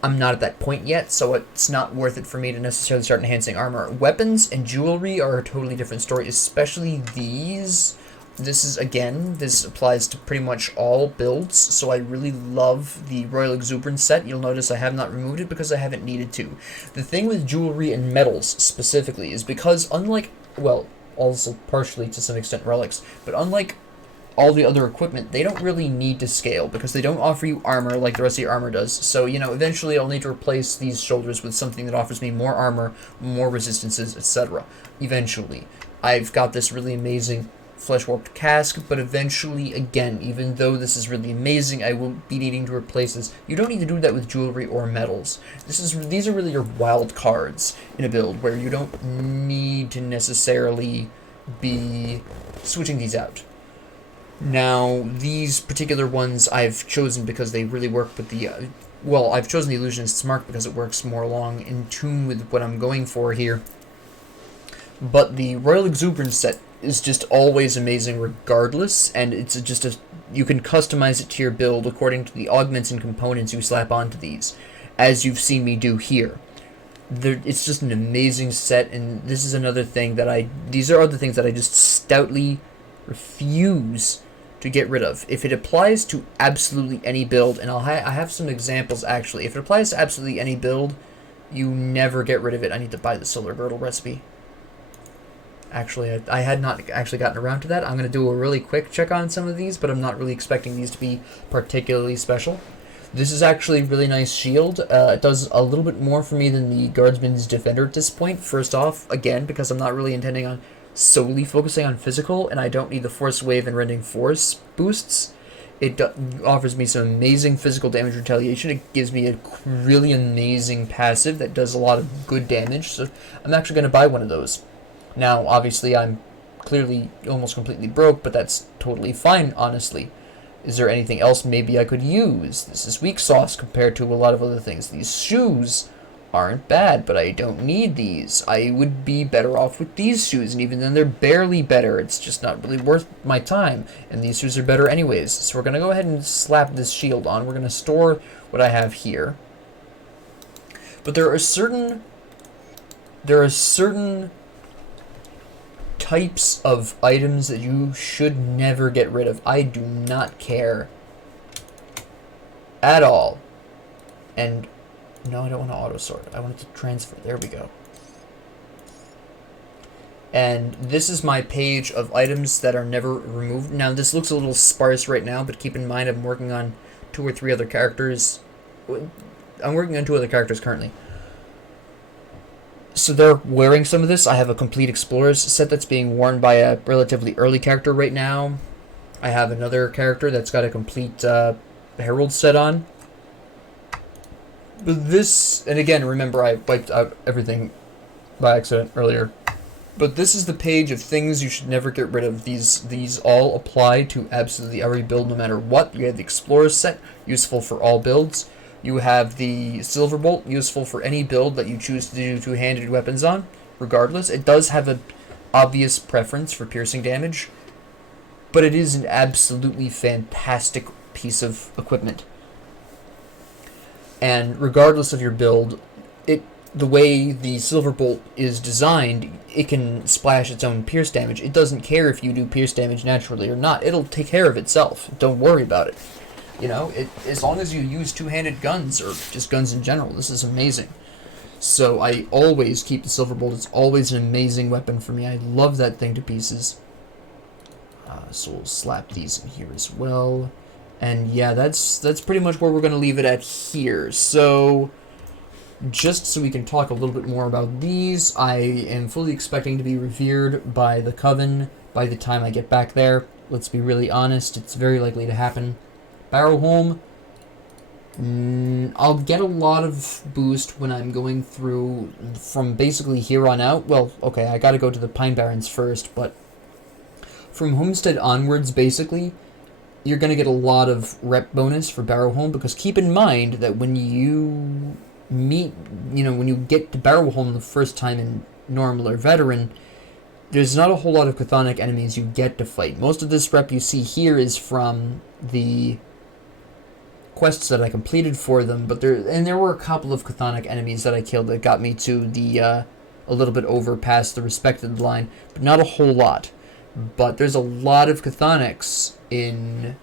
I'm not at that point yet, so it's not worth it for me to necessarily start enhancing armor. Weapons and jewelry are a totally different story, especially these This applies to pretty much all builds, so I really love the Royal Exuberance set. You'll notice I have not removed it because I haven't needed to. The thing with jewelry and metals specifically is because unlike, well, also partially to some extent relics, but unlike all the other equipment, they don't really need to scale because they don't offer you armor like the rest of your armor does. So, eventually I'll need to replace these shoulders with something that offers me more armor, more resistances, etc. Eventually. I've got this really amazing flesh-warped casque, but eventually, again, even though this is really amazing, I will be needing to replace this. You don't need to do that with jewelry or metals. These are really your wild cards in a build where you don't need to necessarily be switching these out. Now, these particular ones I've chosen because they really work with the... I've chosen the Illusionist's Mark because it works more along in tune with what I'm going for here. But the Royal Exuberance set is just always amazing regardless, and it's just you can customize it to your build according to the augments and components you slap onto these, as you've seen me do here. It's just an amazing set, and this is another thing that these are other things that I just stoutly refuse to get rid of. If it applies to absolutely any build, and I have some examples actually, if it applies to absolutely any build, you never get rid of it. I need to buy the Silver Girdle recipe. Actually, I had not actually gotten around to that. I'm going to do a really quick check on some of these, but I'm not really expecting these to be particularly special. This is actually a really nice shield. It does a little bit more for me than the Guardsman's Defender at this point. First off, again, because I'm not really intending on solely focusing on physical, and I don't need the Force Wave and Rending Force boosts. It offers me some amazing physical damage retaliation. It gives me a really amazing passive that does a lot of good damage, so I'm actually going to buy one of those. Now, obviously, I'm clearly almost completely broke, but that's totally fine, honestly. Is there anything else maybe I could use? This is weak sauce compared to a lot of other things. These shoes aren't bad, but I don't need these. I would be better off with these shoes, and even then they're barely better. It's just not really worth my time, and these shoes are better anyways. So we're going to go ahead and slap this shield on. We're going to store what I have here. But there are certain types of items that you should never get rid of. I do not care at all. And no, I don't want to auto sort. I want it to transfer. There we go. And this is my page of items that are never removed. Now, this looks a little sparse right now, but keep in mind I'm working on 2 or 3 other characters. I'm working on 2 other characters currently. So they're wearing some of this. I have a complete Explorer's set that's being worn by a relatively early character right now. I have another character that's got a complete Herald set on. But this, and again, remember I wiped out everything by accident earlier. But this is the page of things you should never get rid of. These all apply to absolutely every build no matter what. You have the Explorer's set, useful for all builds. You have the Silverbolt, useful for any build that you choose to do two-handed weapons on, regardless. It does have an obvious preference for piercing damage, but it is an absolutely fantastic piece of equipment. And regardless of your build, the way the Silverbolt is designed, it can splash its own pierce damage. It doesn't care if you do pierce damage naturally or not. It'll take care of itself. Don't worry about it. As long as you use two-handed guns, or just guns in general, this is amazing. So I always keep the Silverbolt. It's always an amazing weapon for me. I love that thing to pieces. So we'll slap these in here as well. And yeah, that's pretty much where we're going to leave it at here. So just so we can talk a little bit more about these, I am fully expecting to be revered by the Coven by the time I get back there. Let's be really honest, it's very likely to happen. Barrowholm, I'll get a lot of boost when I'm going through from basically here on out. Well, okay, I gotta go to the Pine Barrens first, but from Homestead onwards, basically, you're gonna get a lot of rep bonus for Barrowholm, because keep in mind that when you when you get to Barrowholm the first time in normal or veteran, there's not a whole lot of chthonic enemies you get to fight. Most of this rep you see here is from the quests that I completed for them, but there were a couple of chthonic enemies that I killed that got me to the a little bit over past the respected line, but not a whole lot. but there's a lot of chthonics in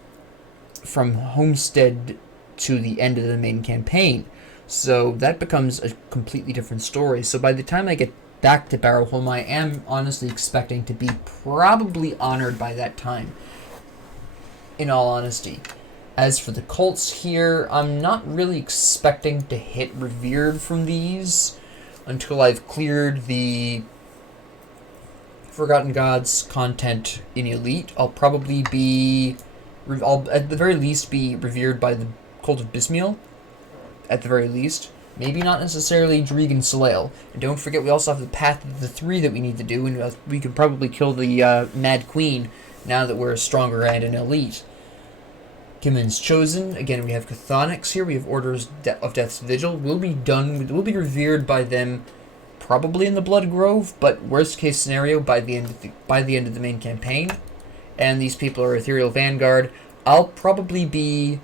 from Homestead to the end of the main campaign, so that becomes a completely different story. So by the time I get back to Barrowholm, I am honestly expecting to be probably honored by that time, in all honesty. As for the cults here, I'm not really expecting to hit Revered from these until I've cleared the Forgotten Gods content in Elite. I'll at the very least be revered by the Cult of Bismiel, at the very least. Maybe not necessarily Dregan Soleil. And don't forget, we also have the Path of the Three that we need to do, and we can probably kill the Mad Queen now that we're stronger and an elite. Kimin's Chosen. Again, we have Chthonics here. We have Orders of Death's Vigil. We'll be revered by them probably in the Blood Grove, but worst case scenario by the end of the main campaign. And these people are Ethereal Vanguard. I'll probably be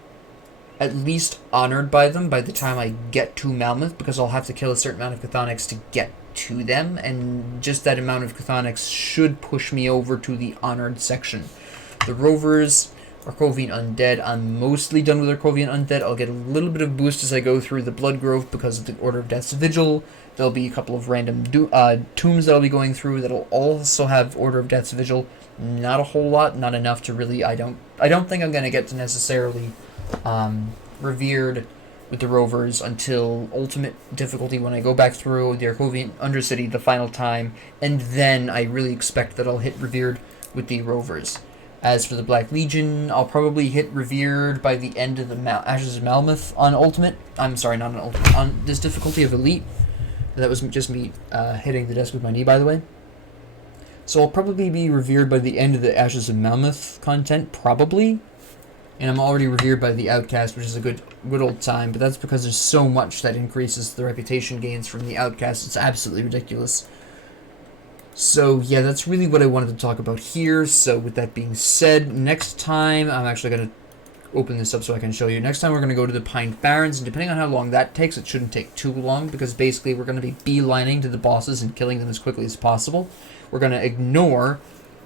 at least honored by them by the time I get to Malmoth, because I'll have to kill a certain amount of Chthonics to get to them, and just that amount of Chthonics should push me over to the honored section. The Rovers, Arcovian Undead. I'm mostly done with Arcovian Undead. I'll get a little bit of boost as I go through the Blood Grove because of the Order of Death's Vigil. There'll be a couple of random tombs that I'll be going through that'll also have Order of Death's Vigil. Not a whole lot, not enough to really. I don't think I'm gonna get to necessarily revered with the Rovers until Ultimate difficulty when I go back through the Arcovian Undercity the final time, and then I really expect that I'll hit revered with the Rovers. As for the Black Legion, I'll probably hit revered by the end of the Ashes of Malmoth on Ultimate. I'm sorry, not on Ultimate. On this difficulty of Elite. That was just me hitting the desk with my knee, by the way. So I'll probably be revered by the end of the Ashes of Malmoth content, probably. And I'm already revered by the Outcast, which is a good old time, but that's because there's so much that increases the reputation gains from the Outcast. It's absolutely ridiculous. So yeah, that's really what I wanted to talk about here. So with that being said, next time I'm actually going to open this up so I can show you. Next time we're going to go to the Pine Barrens, and depending on how long that takes, it shouldn't take too long, because basically we're going to be beelining to the bosses and killing them as quickly as possible. We're going to ignore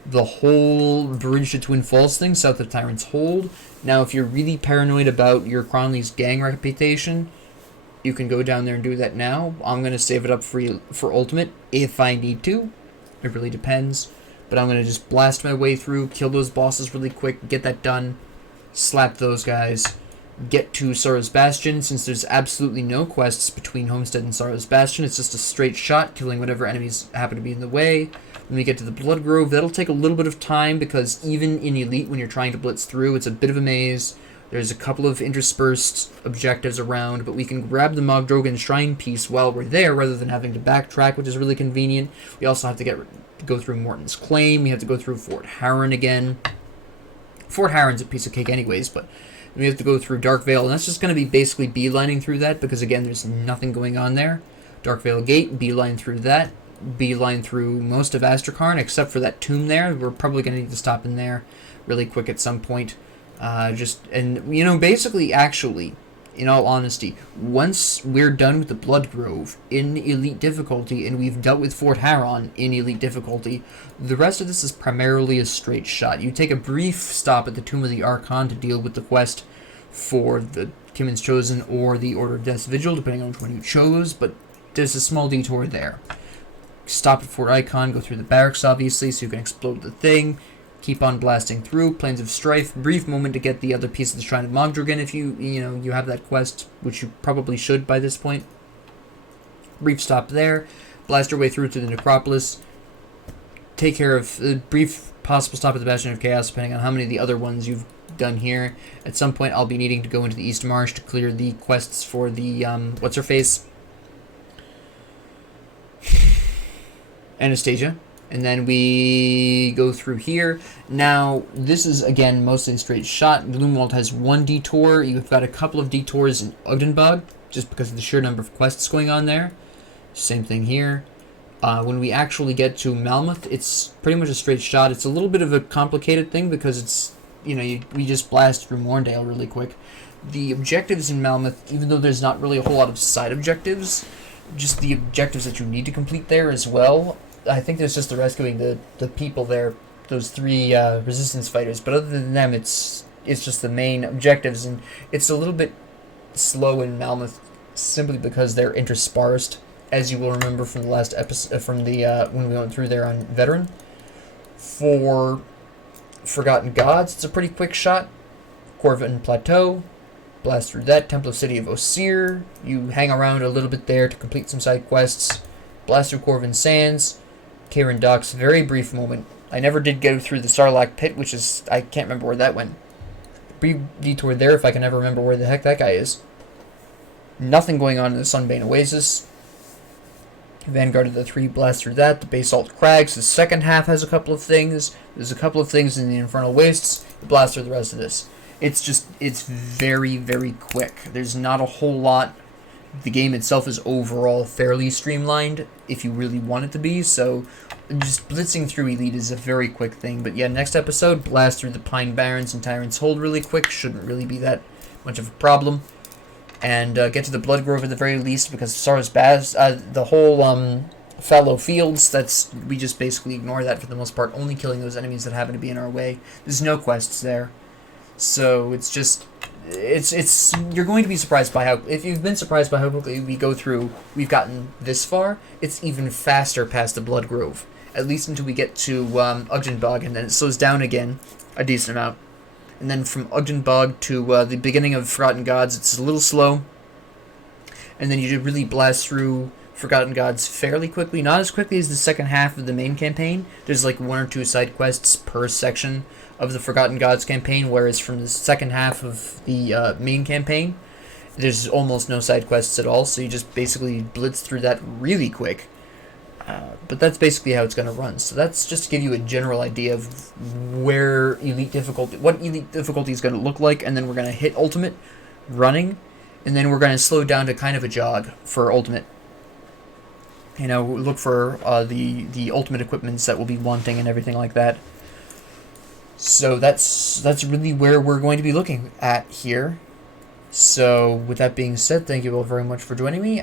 the whole Bridge to Twin Falls thing south of Tyrant's Hold. Now, if you're really paranoid about your Cronley's gang reputation, you can go down there and do that now. I'm going to save it up for Ultimate if I need to. It really depends. But I'm going to just blast my way through, kill those bosses really quick, get that done, slap those guys, get to Sorrow's Bastion. Since there's absolutely no quests between Homestead and Sorrow's Bastion, it's just a straight shot, killing whatever enemies happen to be in the way. When we get to the Blood Grove, that'll take a little bit of time, because even in Elite, when you're trying to blitz through, it's a bit of a maze. There's a couple of interspersed objectives around, but we can grab the Mogdrogan Shrine piece while we're there, rather than having to backtrack, which is really convenient. We also have to go through Morton's Claim. We have to go through Fort Harron again. Fort Harron's a piece of cake anyways, but we have to go through Darkvale, and that's just going to be basically beelining through that, because again, there's nothing going on there. Darkvale Gate, beeline through that. Beeline through most of Astrakarn, except for that tomb there. We're probably going to need to stop in there really quick at some point. Basically, actually, in all honesty, once we're done with the Blood Grove in Elite difficulty, and we've dealt with Fort Harron in Elite difficulty, the rest of this is primarily a straight shot. You take a brief stop at the Tomb of the Archon to deal with the quest for the Kimin's Chosen or the Order of Death's Vigil, depending on which one you chose, but there's a small detour there. Stop at Fort Icon, go through the barracks, obviously, so you can explode the thing. Keep on blasting through. Plains of Strife. Brief moment to get the other piece of the Shrine of Mogdrogan if you have that quest, which you probably should by this point. Brief stop there. Blast your way through to the Necropolis. Take care of a brief possible stop at the Bastion of Chaos, depending on how many of the other ones you've done here. At some point, I'll be needing to go into the East Marsh to clear the quests for the, what's-her-face? Anastasia. And then we go through here. Now, this is, again, mostly a straight shot. Gloomwald has one detour. You've got a couple of detours in Ogdenbog, just because of the sheer number of quests going on there. Same thing here. When we actually get to Malmoth, it's pretty much a straight shot. It's a little bit of a complicated thing, because it's, we just blast through Morndale really quick. The objectives in Malmoth, even though there's not really a whole lot of side objectives, just the objectives that you need to complete there as well. I think there's just the rescuing the people there those three resistance fighters. But other than them, it's just the main objectives, and it's a little bit slow in Malmoth simply because they're interspersed, as you will remember from the last episode, from the when we went through there on Veteran. For Forgotten Gods, it's a pretty quick shot. Corvin Plateau, blast through that. Temple of City of Osir, you hang around a little bit there to complete some side quests. Blast through Corvin Sands. Karen Docks, very brief moment. I never did go through the Sarlacc Pit, which is, I can't remember where that went. Brief detour there if I can ever remember where the heck that guy is. Nothing going on in the Sunbane Oasis. Vanguard of the Three, blast through that. The Basalt Crags, the second half has a couple of things. There's a couple of things in the Infernal Wastes. Blast through the rest of this. It's very, very quick. There's not a whole lot. The game itself is overall fairly streamlined if you really want it to be, so just blitzing through Elite is a very quick thing. But yeah, next episode, blast through the Pine Barrens and Tyrant's Hold really quick. Shouldn't really be that much of a problem. And get to the Blood Grove at the very least, because Sarah's Baths, the whole fallow fields, we just basically ignore that for the most part, only killing those enemies that happen to be in our way. There's no quests there. So it's just, you're going to be surprised by how, if you've been surprised by how quickly we've gotten this far, it's even faster past the Blood Grove. At least until we get to Ugdenbog, and then it slows down again a decent amount. And then from Ugdenbog to the beginning of Forgotten Gods, it's a little slow. And then you really blast through Forgotten Gods fairly quickly. Not as quickly as the second half of the main campaign. There's like 1 or 2 side quests per section of the Forgotten Gods campaign, whereas from the second half of the main campaign, there's almost no side quests at all, so you just basically blitz through that really quick. But that's basically how it's going to run. So that's just to give you a general idea of what Elite difficulty is going to look like, and then we're going to hit Ultimate running, and then we're going to slow down to kind of a jog for Ultimate. You know, look for the Ultimate equipments that we'll be wanting and everything like that. So that's really where we're going to be looking at here. So with that being said, thank you all very much for joining me.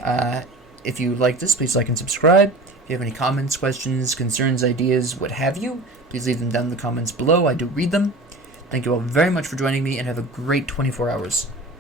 If you like this, please like and subscribe. If you have any comments, questions, concerns, ideas, what have you, please leave them down in the comments below. I do read them. Thank you all very much for joining me, and have a great 24 hours.